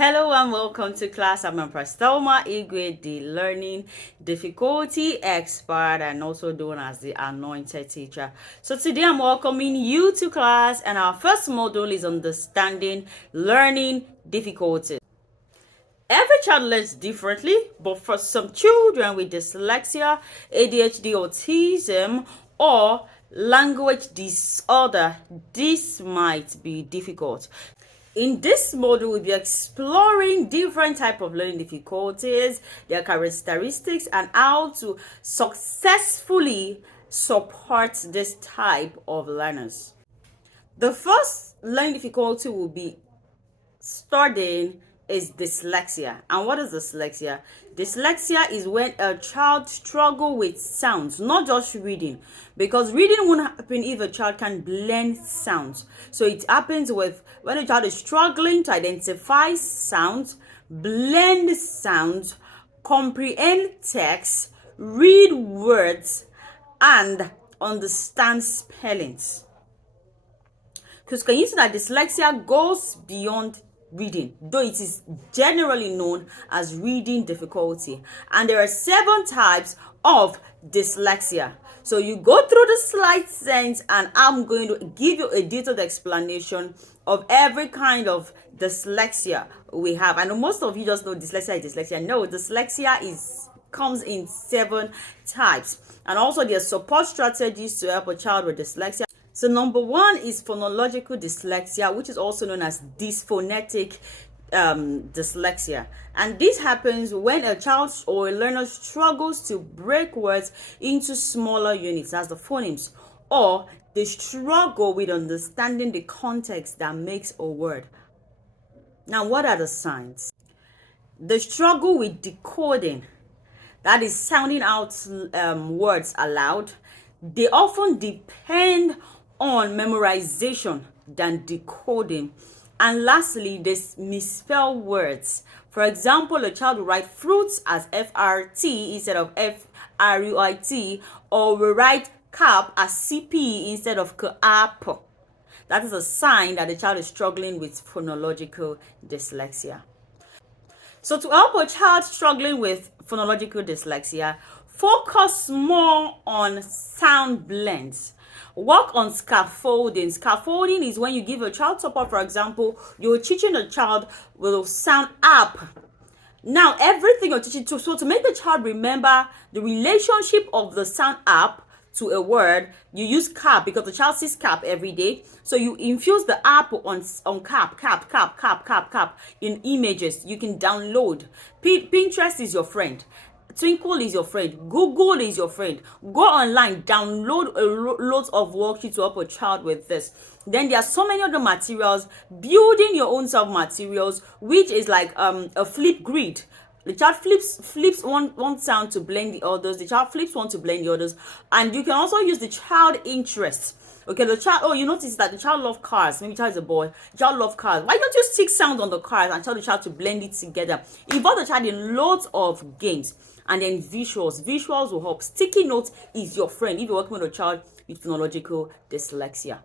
Hello and welcome to class. I'm Empress Thelma Igwe, the learning difficulty expert and also known as the anointed teacher. So today I'm welcoming you to class, and our first module is understanding learning difficulties. Every child learns differently, but for some children with dyslexia, ADHD, autism, or language disorder, this might be difficult. In this module, we'll be exploring different types of learning difficulties, their characteristics, and how to successfully support this type of learners. The first learning difficulty will be studying is dyslexia. And what is dyslexia? Dyslexia is when a child struggles with sounds, not just reading, because reading won't happen if a child can blend sounds. So it happens with when a child is struggling to identify sounds, blend sounds, comprehend text, read words, and understand spellings. Because can you see that dyslexia goes beyond reading, though it is generally known as reading difficulty, and there are 7 types of dyslexia. So you go through the slide sense, and I'm going to give you a detailed explanation of every kind of dyslexia we have. I know most of you just know dyslexia is dyslexia. No, dyslexia comes in 7 types, and also there are support strategies to help a child with dyslexia. So number 1 is phonological dyslexia, which is also known as dysphonetic dyslexia. And this happens when a child or a learner struggles to break words into smaller units, as the phonemes, or they struggle with understanding the context that makes a word. Now, what are the signs? The struggle with decoding, that is sounding out words aloud. They often depend on memorization than decoding. And lastly, they misspell words. For example, a child will write fruits as FRT instead of FRUIT, or will write cap as CP instead of CAP. That is a sign that the child is struggling with phonological dyslexia. So to help a child struggling with phonological dyslexia, focus more on sound blends. Work on scaffolding. Scaffolding is when you give a child support. For example, you're teaching a child with sound up. Now, everything you're teaching so to make the child remember the relationship of the sound up to a word, you use cap, because the child sees cap every day. So you infuse the app on cap in images. You can download. Pinterest is your friend. Twinkle is your friend. Google is your friend. Go online, download loads of worksheets to help a child with this. Then there are so many other materials. Building your own self materials, which is like a flip grid. The child flips one sound to blend the others. The child flips one to blend the others. And you can also use the child interest. Okay, the child, you notice that the child loves cars. Maybe the child is a boy. The child loves cars. Why don't you stick sound on the cars and tell the child to blend it together? Involve the child in loads of games. And then visuals. Visuals will help. Sticky notes is your friend if you're working with a child with phonological dyslexia.